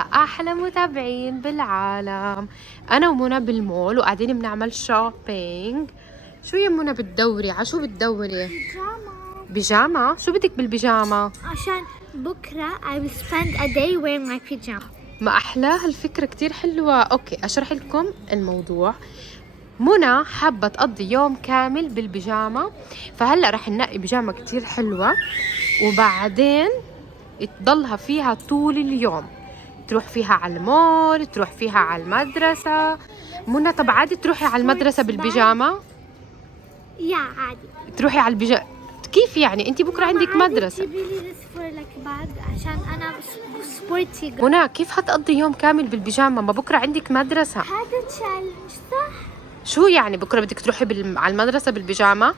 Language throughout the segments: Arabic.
يا أحلى متابعين بالعالم. أنا ومنى بالمول وقاعدين بنعمل شوبينج. شو يا منى بتدوري؟ عشو بتدوري؟ بيجامة. بيجامة؟ شو بدك بالبيجامة؟ عشان بكرة I will spend a day wearing my pajama. ما أحلاها الفكرة، كتير حلوة. أوكي أشرح لكم الموضوع. منى حابة تقضي يوم كامل بالبيجامة، فهلأ رح ننقي بيجامة كتير حلوة وبعدين تضلها فيها طول اليوم، تروح فيها على المول، تروح فيها على المدرسة. منى طب عادي تروحي على المدرسة بالبيجامة؟ يا عادي. تروحي على البيجامة كيف يعني؟ انت بكرة عندك مدرسة. تجيبي لي this for like bag عشان أنا سبورتي. منى كيف حتقضي يوم كامل بالبيجامة؟ ما بكرة عندك مدرسة. هذا تشالنج صح؟ شو يعني بكرة بدك تروحي على المدرسة بالبيجامة؟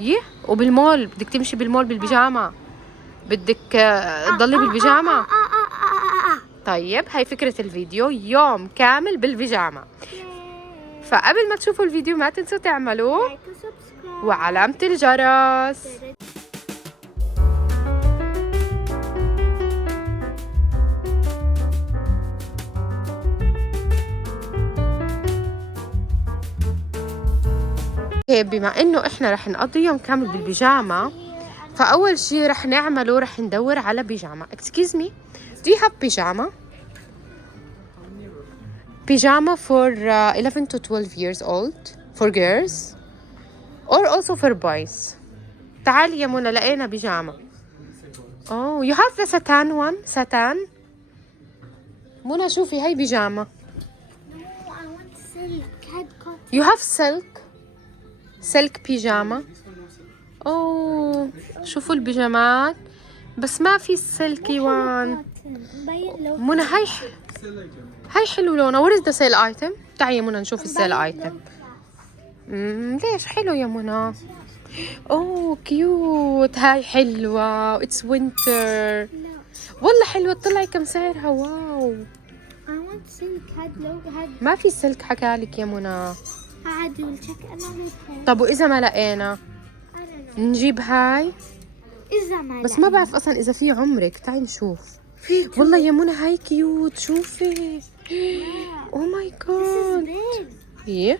يه وبالمول بدك تمشي بالمول بالبيجامة؟ بدك تضلي بالبيجامة؟ طيب هاي فكرة الفيديو، يوم كامل بالبيجامة. فقبل ما تشوفوا الفيديو ما تنسوا تعملوا لايك وسبسكرايب وعلامة الجرس. بما انه احنا رح نقضي يوم كامل بالبيجامة، فاول شي رح نعمله رح ندور على بيجامة. Excuse me, do you have pyjama? Pyjama for 11 to 12 years old for girls or also for boys. تعالي يا منى لقينا بيجامة. Oh, you have the satin one? Satin? منى شوفي هاي بيجامة. No, I want silk. هاد cotton. You have silk بيجامة. اوه شوفوا البيجامات بس ما في السلكي وان. مبين لو منى هاي حلو لونها. وير از ذا سيل ايتم؟ تعي يا منى نشوف السيل ايتم. ليش حلو يا منى؟ اوه كيوت، هاي حلوة. اتس وينتر. والله حلوة. طلعي كم سعرها. واو I want silk. هاد لو هاد ما في سلك حكالك يا منى. عادي. we'll check another pair. طب وإذا ما لقينا I don't know. نجيب هاي؟ إذا ما بس ما بعرف أصلا إذا في عمرك. تعي نشوف. والله يا منى هاي كيوت. شوفي. اوه ماي جاد. ايه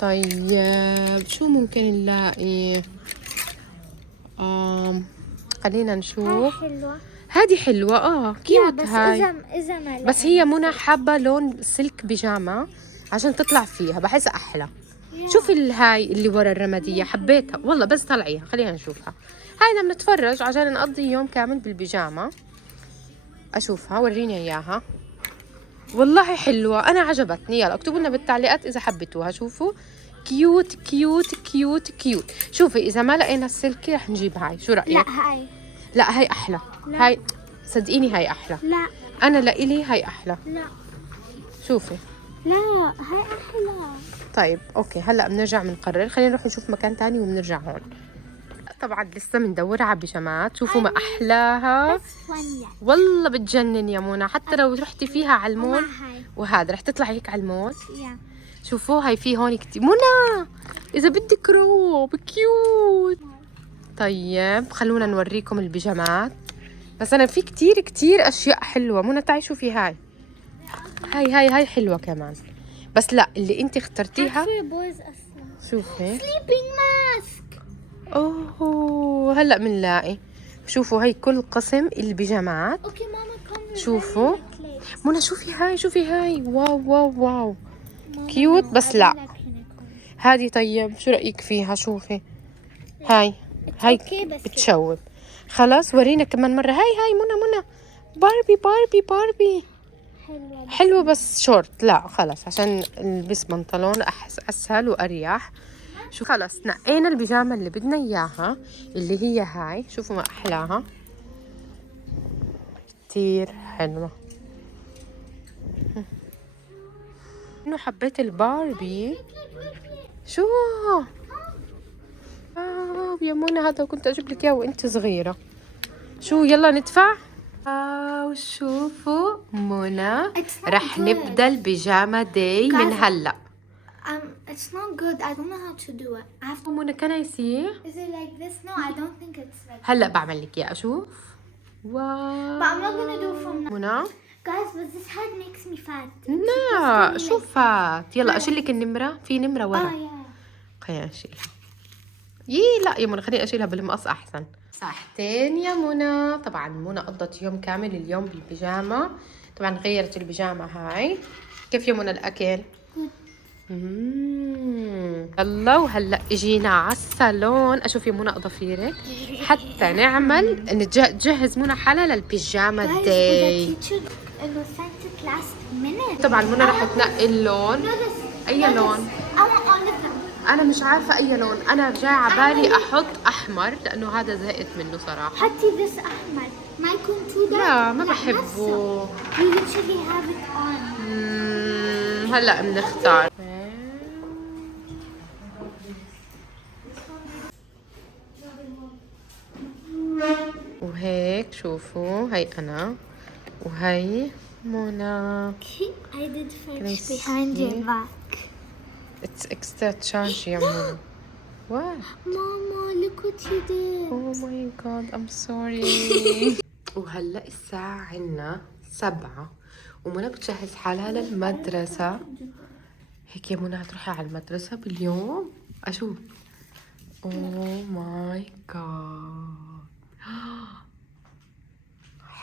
طيب شو ممكن نلاقي؟ خلينا نشوف. حلوة. هذه حلوة. كيوت بس هاي. إذا ما بس هي منى حابة لون سلك بيجامة عشان تطلع فيها، بحس أحلى. شوفي هاي اللي ورا الرمادية، حبيتها والله. بس طلعيها خلينا نشوفها. هاي بدنا نتفرج عشان نقضي يوم كامل بالبيجامة. أشوفها وريني إياها. والله حلوة، أنا عجبتني. يلا اكتبوا لنا بالتعليقات إذا حبيتوها. شوفوا كيوت كيوت كيوت كيوت. شوفي إذا ما لقينا السلكي رح نجيب هاي. شو رأيك؟ لا هاي. لا هاي أحلى. لا. هاي صدقيني هاي أحلى. لا أنا لإلي هاي أحلى. لا شوفي. لا هاي أحلى. طيب أوكي هلأ بنرجع بنقرر. خلينا نروح نشوف مكان تاني وبنرجع هون. طبعا لسه بندور على بيجامات. شوفوا ما أحلاها. والله بتجنن يا منى. حتى لو رحتي فيها على المول وهذا رح تطلع هيك على المول. شوفوا هاي في هون كتير. منى إذا بدك روب كيوت. طيب خلونا نوريكم البيجامات. بس أنا في كتير كتير أشياء حلوة. منى تعي شوفي هاي. هاي حلوة كمان. بس لا اللي انت اخترتيها. شوفي sleeping mask. اوه هلا بنلاقي. شوفوا هاي كل قسم البيجامات. اوكي ماما شوفوا منى شوفي هاي. واو واو واو كيوت. بس لا هذه. طيب شو رأيك فيها؟ شوفي هاي بتشوب. خلاص ورينا كمان مرة. هاي منى باربي حلوة بس شورت. لا خلاص عشان نلبس بنطلون أسهل وأريح. شو خلاص نقينا البيجامة اللي بدنا إياها اللي هي هاي. شوفوا ما أحلاها. كتير حلوة. إنه حبيت الباربي. شو يا منى هذا كنت أجيب لك إياه وأنت صغيرة. شو يلا ندفع. شوفوا منى رح نبدأ البيجامة داي من هلا. It's not good. I don't know how to do it. I have to. منى can I see? Is it like this? No, I don't think it's like. هلا بعمل لك إياه. أشوف. واو. But I'm not gonna do from now. منى Guys, but this hat makes me fat. لا شو فات. يلا اشيلك النمرة، في نمرة ورا. yeah. خلينا نشيلها. لا يا منى خليني اشيلها بالمقص احسن. ساعتين يا منى. طبعا منى قضت يوم كامل اليوم بالبيجامة. طبعا غيرت البيجامة هاي. كيف يا منى الاكل؟ الله. وهلا اجينا على الصالون. اشوف يا منى اضافيرك حتى نعمل نجهز منى حالها للبيجامة داي. طبعا منى رح تنقي اللون. اي لون؟ انا مش عارفه اي لون. انا جاي على بالي احط احمر لانه هذا زهقت منه صراحه. حطي بس احمر ما يكون تو. لا ما بحبه. You literally have it on. هلا بنختار. وهيك شوفوا هي انا وهي منى. I did French behind your back. It's extra charge يا منى. What? Mama, look what you did. Oh my god, I'm sorry. وهلا الساعة عنا 7 ومنى بتجهز حالها للمدرسة. هيك يا منى هتروحي على المدرسة باليوم؟ أشوف. Oh my god.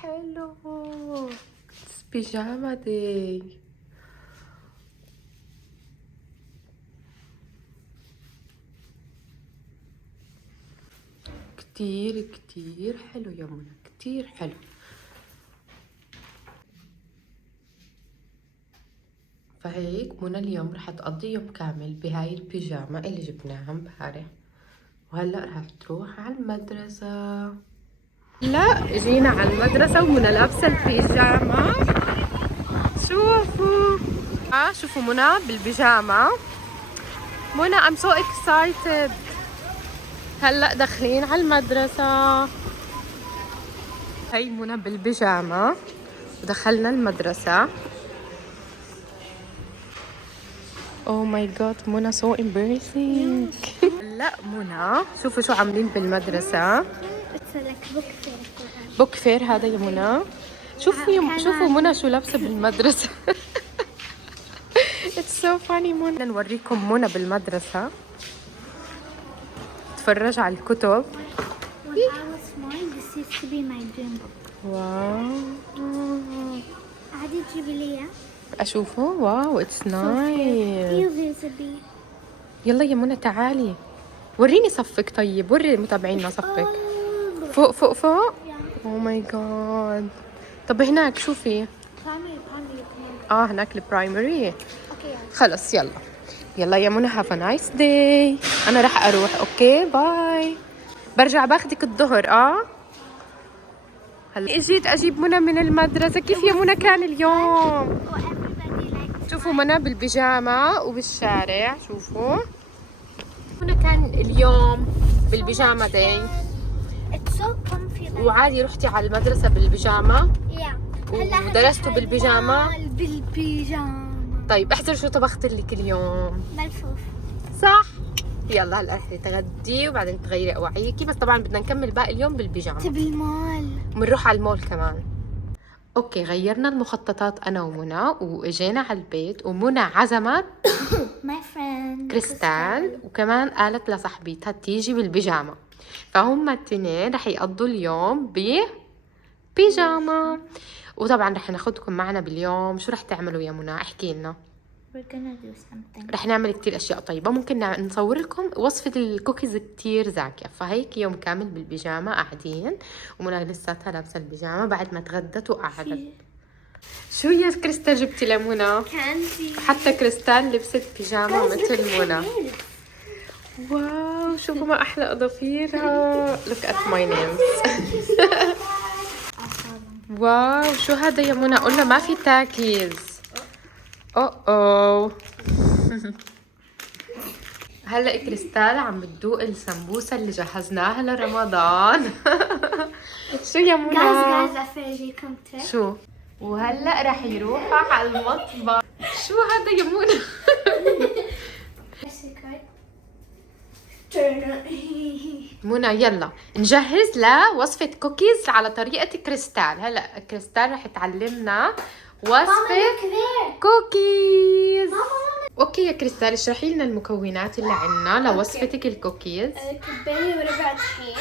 حلو. It's pajama day. كتير كتير حلو يا منى، كتير حلو. فهيك منى اليوم رح تقضي يوم كامل بهاي البيجامة اللي جبناها امبارح، وهلا رح تروح على المدرسة. لا جينا على المدرسة ومنى لابسة البيجامة. شوفوا شوفوا منى بالبيجامة. منى I'm so excited. هلا داخلين على المدرسة. هي منى بالبيجامة ودخلنا المدرسة. Oh my god منى so embarrassing. لا منى شوفوا شو عاملين بالمدرسة. بوك فير هذا يا منى. شوفوا منى شو لابسة بالمدرسة. It's so funny منى. نوريكم منى بالمدرسة تفرج على الكتب. واو عادي تجيبي لي اشوفه. واو اتس نايس. يلا يا منى تعالي وريني صفك. طيب وري متابعينا صفك. فوق فوق فوق. او ماي جاد. طب هناك شوفي. هناك البرايمري. خلص يلا يلا يا منى هاف ا نايس داي. انا راح اروح. اوكي باي. برجع باخدك الظهر. هلا اجيت اجيب منى من المدرسة. كيف يا منى كان اليوم؟ شوفوا منى بالبيجامة وبالشارع. شوفوا منى كان اليوم بالبيجامة داي. وعادي رحتي على المدرسة بالبيجامة ودرستوا بالبيجامة. طيب احسن شو طبخت لك اليوم؟ ملفوف. صح. يلا هلا رح تغدي وبعدين تغيري اواعيكي. بس طبعا بدنا نكمل باقي اليوم بالبيجامة. بالمول. بنروح على المول كمان. اوكي غيرنا المخططات انا ومنى واجينا على البيت ومنى عزمت ماي فريند كريستال وكمان قالت لصاحبتها تيجي بالبيجامة. فهم التنين رح يقضوا اليوم ببيجامة. وطبعا رح ناخدكم معنا باليوم. شو رح تعملوا يا منى؟ احكي لنا. رح نعمل كتير اشياء طيبة. ممكن نصور لكم وصفة الكوكيز كتير زاكية. فهيك يوم كامل بالبيجامة قاعدين ومنى لساتها لابسة البيجامة بعد ما تغدت وقعدت. شو يا كريستال جبتي لمنى؟ حتى كريستال لبست بيجامة مثل منى. واو شوفوا ما احلى اضافيرها. look at my nails. واو شو هذا يا منى؟ قلنا ما في تاكيز. اوه هلا كريستال عم بتدوق السمبوسة اللي جهزناها لرمضان. شو يا منى؟ شو؟ وهلا رح يروحوا على المطبخ. شو هذا يا منى؟ منى يلا نجهز لوصفة كوكيز على طريقة كريستال. هلا كريستال رح تعلمنا وصفة كوكيز. اوكي يا كريستال اشرحي لنا المكونات اللي عندنا لوصفتك الكوكيز. كوباية وربع طحين.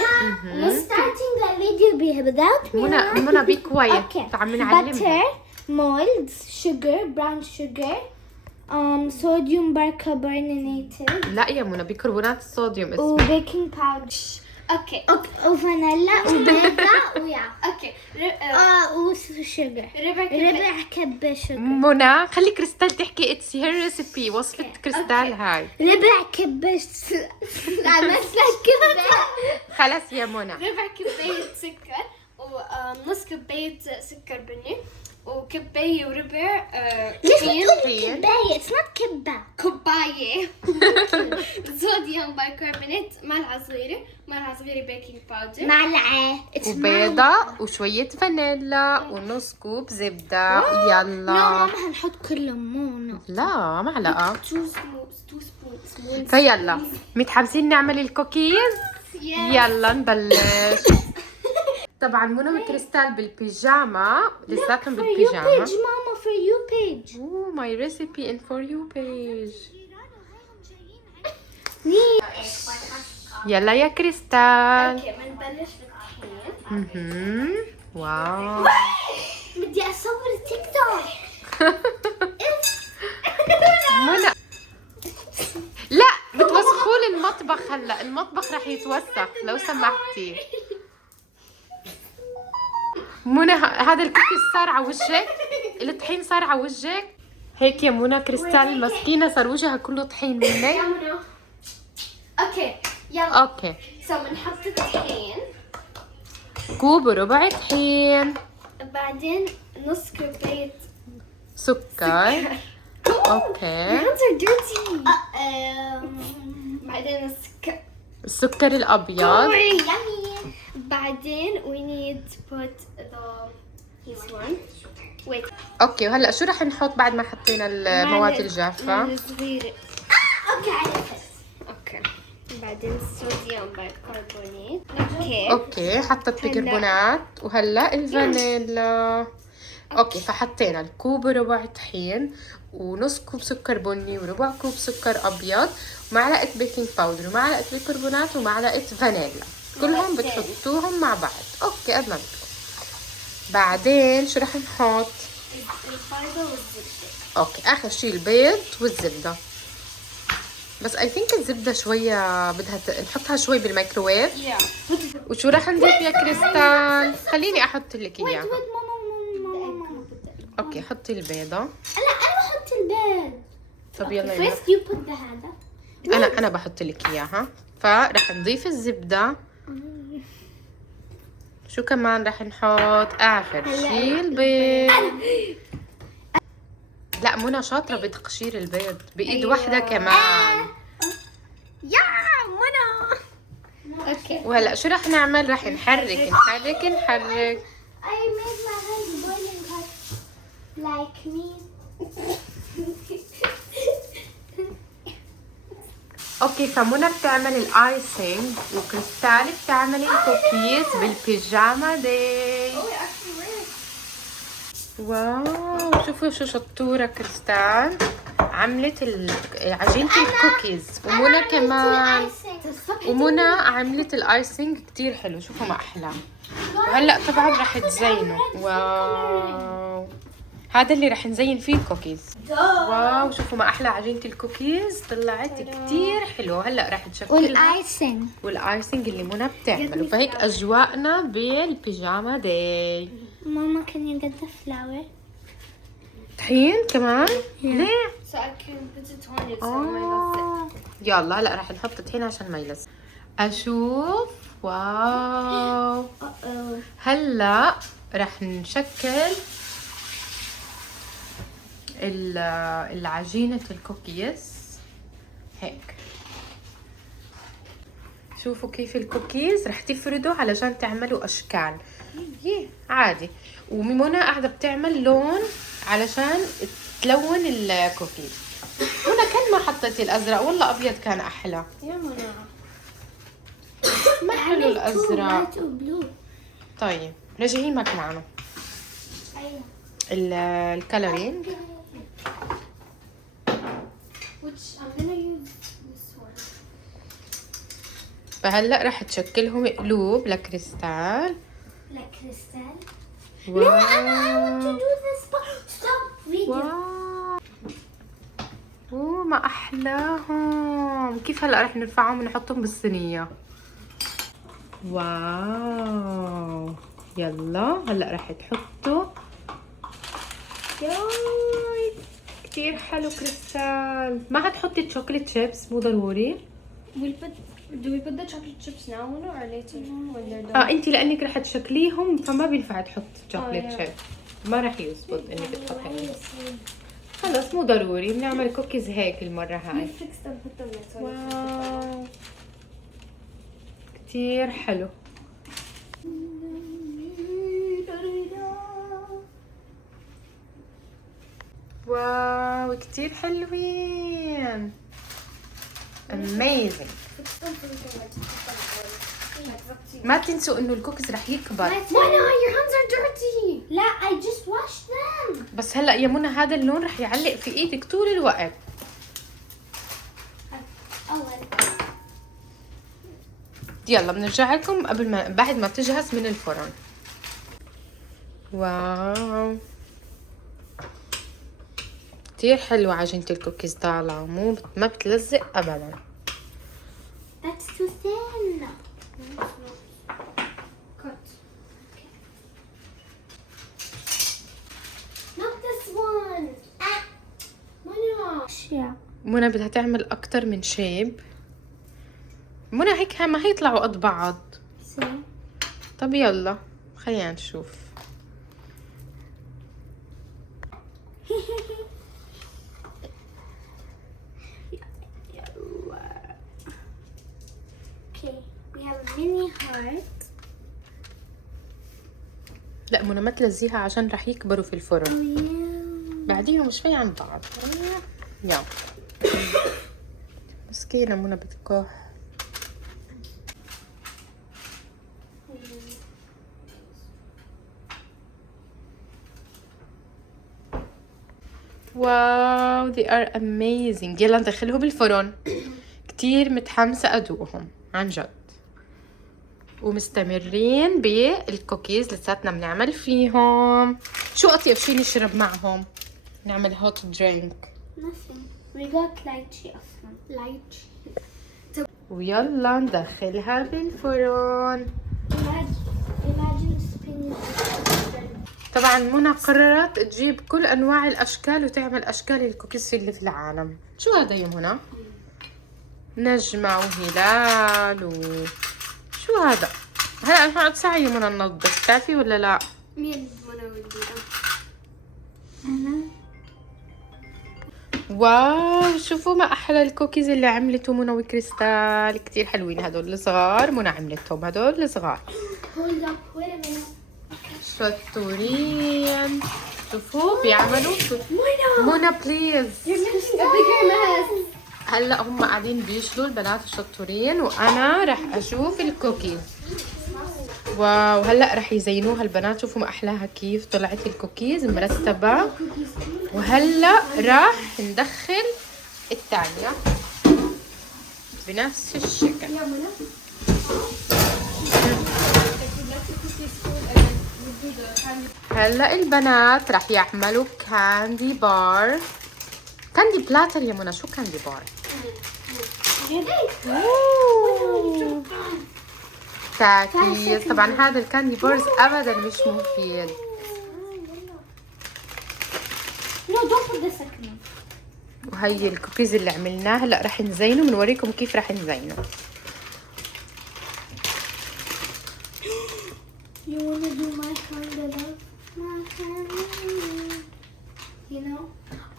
We're starting the video without منى بي كوايت. عم نعلمها. butter, molds, sugar, brown sugar, sodium bicarbonate. لا يا منى بيكربونات الصوديوم اسمه. وبيكنج باودر. اوكي وفانيلا وبيضة ويا اوكي وشجر ربع كب شجر. منى خلي كريستال تحكي اتس هير ريسيبي. وصفة كريستال هاي. ربع كب خلاص يا منى. ربع كوباية سكر ونص كوباية سكر بني وكوباية وربع طحين. كوباية it's not كبة. كوباية صوديوم بايكربونات ملعقة صغيرة بيكنج باودر معلقة وبيضة وشوية فانيلا ونص كوب زبدة. لا يلا ماما هنحط كل لا معلقة. 2 سبون. فيلا متحمسين نعمل الكوكيز؟ يلا نبلش. طبعا منى وكريستال بالبيجاما لساتهم بالبيجاما. ماما for you page. اوه ماي ريسيبي ان فور يو بيج. يلا يا كريستال. اوكي بنبلش بالطحين. واو. بدي اصور تيك توك. منى لا بتوسخوا لي المطبخ. هلا المطبخ رح يتوسخ لو سمحتي. منى هذا الكوكيز صار على وجهك. الطحين صار على وجهك هيك يا منى. كريستال المسكينة صار وجهها كله طحين مني. اوكي يلا. اوكي بنحط الطحين كوب وربع طحين. بعدين نص كوباية سكر. اوكي hands are dirty. بعدين السكر الابيض. بعدين we need to put this one. Wait. اوكي وهلا شو رح نحط بعد ما حطينا المواد الجافة؟ صغيرة. اوكي عرفت. اوكي بعدين صوديوم بايكربونات. اوكي حطت بيكربونات وهلا الفانيلا. اوكي فحطينا الكوب وربع طحين ونص كوب سكر بني وربع كوب سكر ابيض ومعلقه بيكنج باودر ومعلقه بيكربونات ومعلقه فانيلا. كلهم بتحطوهم مع بعض. اوكي قد ما بدكم. بعدين شو رح نحط؟ البيضة والزبدة. اوكي اخر شيء البيض والزبده. بس اي ثينك الزبده شويه بدها نحطها شوي بالميكروويف. وشو رح نضيف يا كريستال؟ خليني احط لك اياها. ماما اوكي حطي البيضه. لا انا بحط البيض. طب يلا يلا. First you put the هذا. انا بحط لك اياها. فرح نضيف الزبده. شو كمان رح نحط؟ اخر شيء البيض. لا منى شاطره بتقشير البيض بايد واحده كمان. يا منى. اوكي وهلا شو رح نعمل؟ رح نحرك. I made my hands boiling hot like me. اوكي فمنى بتعمل الايسينج وكريستال بتعمل الكوكيز بالبيجاما داي. واو شوفوا شو شطوره كريستال. عملت عجينه الكوكيز ومنى كمان. ومنى عملت الايسينج كتير حلو. شوفوا ما احلى. وهلا طبعا رح تزينوا. واو هذا اللي رح نزين فيه الكوكيز. واو شوفوا ما احلى عجينه الكوكيز طلعت كتير حلوه. هلا رح نشكلها والايسنج اللي منى بتعمله. فهيك اجواءنا بالبيجاما داي. ماما can you get the flour? طحين كمان؟ ليه؟ so I can put it on it so my يلا هلا رح نحط طحين عشان ما يلزق. اشوف. واو هلا رح نشكل العجينة الكوكيز هيك. شوفوا كيف الكوكيز رح تفردوا علشان تعملوا اشكال عادي. ومنى قاعدة بتعمل لون علشان تلون الكوكيز. منى كان ما حطيتي الازرق والله ابيض كان احلى. يا منى حلو الازرق. Red or blue. طيب رجعي مكانه. أيوة. الكالورينج. Which I'm gonna use this one. فهلا رح تشكلهم قلوب لكريستال. Like crystal. واو. No, Anna, I want to do this part. Stop video. واو. اوه ما احلاهم. كيف هلا رح نرفعهم ونحطهم بالصينية؟ واو. يلا هلا رح تحطوا. ياي كتير حلو كريستال. ما هتحطي شوكليت شيبس؟ مو ضروري. Do we put the chocolate chips now or later when they're done? انت لانك رح تشكليهم فما بينفع تحط شوكليت يا. شيبس. ما رح يزبط انك تحطي. خلص مو ضروري. بنعمل كوكيز هيك المرة هاي. We fix them, put them next one. واو كتير حلو. واو كتير حلوين. amazing. Fix them so we can like put them on. Like up to you. ما تنسوا انه الكوكيز رح يكبر. Why not? Your hands are dirty. لا, I just washed them. بس هلا يا منى هذا اللون رح يعلق في ايدك طول الوقت. Oh, well. يلا بنرجع لكم قبل ما بعد ما تجهز من الفرن. واو كتير حلوة عجينة الكوكيز طالعة. مو ما بتلزق ابدا. That's too thin. Cut. Not this one. Ah. Mano. Yeah. منى بدها تعمل اكتر من شيب. منى هيك ما هيطلعوا قد بعض. See? طب يلا خلينا نشوف. Okay, we have a mini heart. لا منى ما تلزيها عشان رح يكبروا في الفرن. Oh yeah. بعديهم شوي عن بعض. يلا مسكينة منى بتكح. واو they are amazing. يلا ندخلهم بالفرن. كتير متحمسة أدوقهم عن جد. ومستمرين بالكوكيز لساتنا بنعمل فيهم. شو أطيب شي نشرب معهم؟ نعمل هوت درينك. Nothing. We got lychee أصلا. Lychee. ويلا ندخلها بالفرن. Imagine spinning. طبعا منى قررت تجيب كل انواع الاشكال وتعمل اشكال الكوكيز اللي في العالم. شو هذا يا منى؟ نجمة وهلال شو هذا؟ هلا نحن ساعة يا منى ننظف بتعرفي ولا لا؟ Me and Mona will do that. واو شوفوا ما احلى الكوكيز اللي عملته منى وكريستال. كتير حلوين هدول الصغار. منى عملتهم هدول الصغار. Hold up. Wait a minute. شطورين. شوفوا بيعملوا. منى بليز. You're making a bigger mess. هلا هم قاعدين بيشلوا البنات الشطورين وانا رح اشوف الكوكيز. واو هلا رح يزينوها البنات. شوفوا ما احلاها كيف طلعت الكوكيز مرتبه. وهلا راح ندخل الثانيه بنفس الشكل. Yeah, Mona. If you'd like to cook this food and then we'll do the candy. هلا البنات رح يعملوا كاندي بار. كاندي بلاتر يا منى. شو كاندي بار؟ أوه. تاكيز. طبعا هذا الكاندي بارز ابدا مش مفيد. No, don't put the second one. وهي الكوكيز اللي عملناها هلا رح نزينه. بنوريكم كيف رح نزينه. You wanna do my hand love? My hand. You know?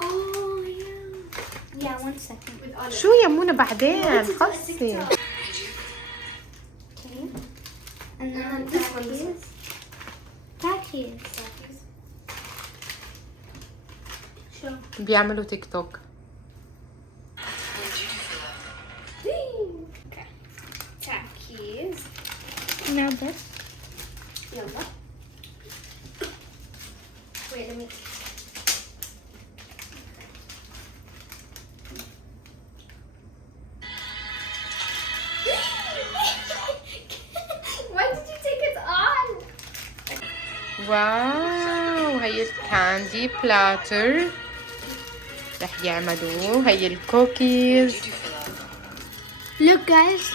Oh yeah. Yeah, 1 second. With olive. شو يا منى بعدين خلصي. Okay. And then this one, this one. Takis. Show. بيعملوا تيك توك. Okay. Takis. this? يلا. Wait, let me. Why did you take it on? واو، هي الكاندي بلاتر رح يعملوا هي الكوكيز. Look, guys.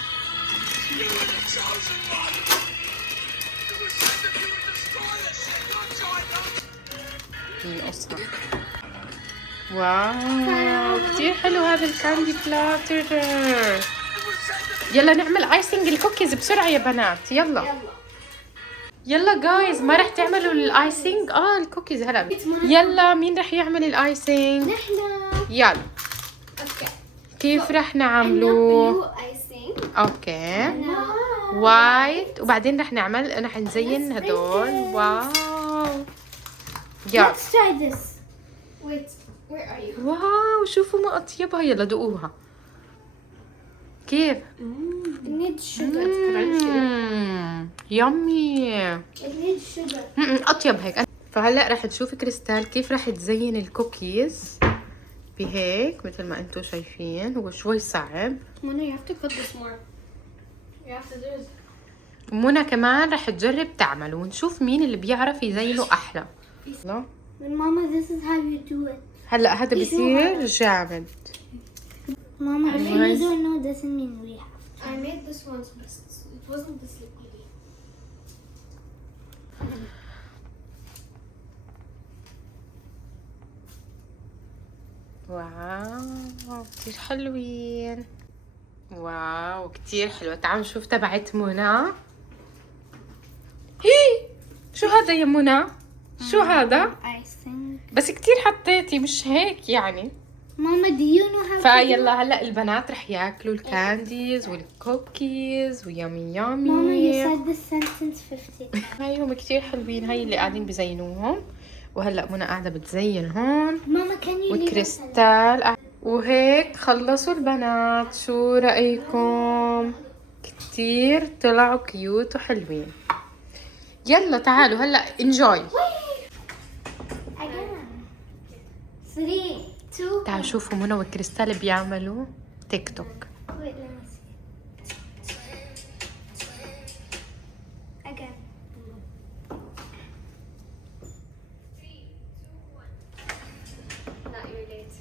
نقصها. واو كتير حلو هذا الكاندي بلاتر. يلا نعمل ايسنج الكوكيز بسرعة يا بنات. يلا يلا جايز، ما رح تعملوا الايسنج؟ الكوكيز هلا. يلا مين رح يعمل الايسنج؟ نحن. يلا. Okay. كيف رح نعمله؟ Blue icing. اوكي. No. وايت، وبعدين رح نزين هدول. واو. يلا. Let's try this. Wait, where are you? واو شوفوا ما اطيبها. يلا دوقوها. كيف؟ It needs sugar. يامي. It needs sugar. اطيب هيك. فهلا رح تشوفي كريستال كيف رح تزين الكوكيز بهيك مثل ما انتم شايفين. هو شوي صعب. Mona, you have to cut this more. You have to do this. منى كمان رح تجرب تعمل ونشوف مين اللي بيعرف يزينه احلى. يلا. Mama, this is how you do it. هلا هذا بصير جامد. Mama, if Nice. you don't know, doesn't mean we have. I made this once, but it wasn't this liquidy. واو كتير حلوين. واو كتير حلوة. تعالوا نشوف تبعت منى. هي شو هذا يا منى؟ شو هذا؟ Icing. بس كتير حطيتي مش هيك يعني. Mama, do you know how to do it? فيلا هلا البنات رح ياكلوا الكانديز والكوكيز ويامي Mama, you يامي. said this sentence 50 times. هايهم كتير حلوين. هاي اللي قاعدين بزينوهم. وهلا منى قاعدة بتزين هون. Mama, can you leave us alone? وكريستال. وهيك خلصوا البنات. شو رأيكم؟ كتير طلعوا كيوت وحلوين. يلا تعالوا هلا انجوي. Again. 3, 2. تعالوا شوفوا منى وكريستال بيعملوا تيك توك. Wait, let me see. Again. Not your late.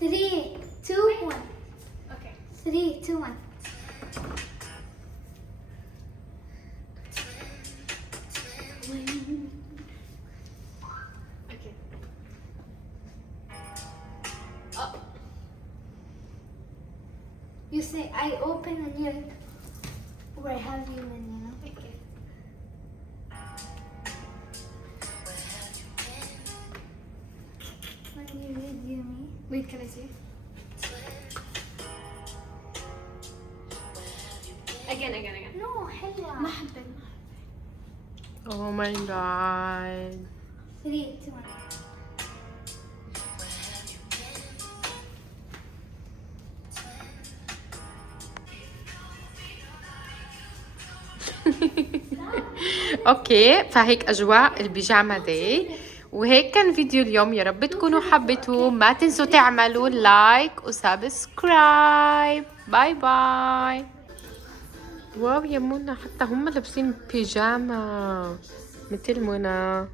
3, 2, 1. Okay. 3, 2, 1. Okay. Oh. You say I open and you're where have you been, you know? Okay. When you read you me. Wait, can I see? Again. No, hello. ما حبيت. Oh my god. 3, 2, 1. اوكي فهيك اجواء البيجاما داي. وهيك كان فيديو اليوم. يا رب تكونوا حبيتوه. ما تنسوا تعملوا لايك وسبسكرايب. باي باي. واو يا منى حتى هم لابسين بيجاما مثل منى.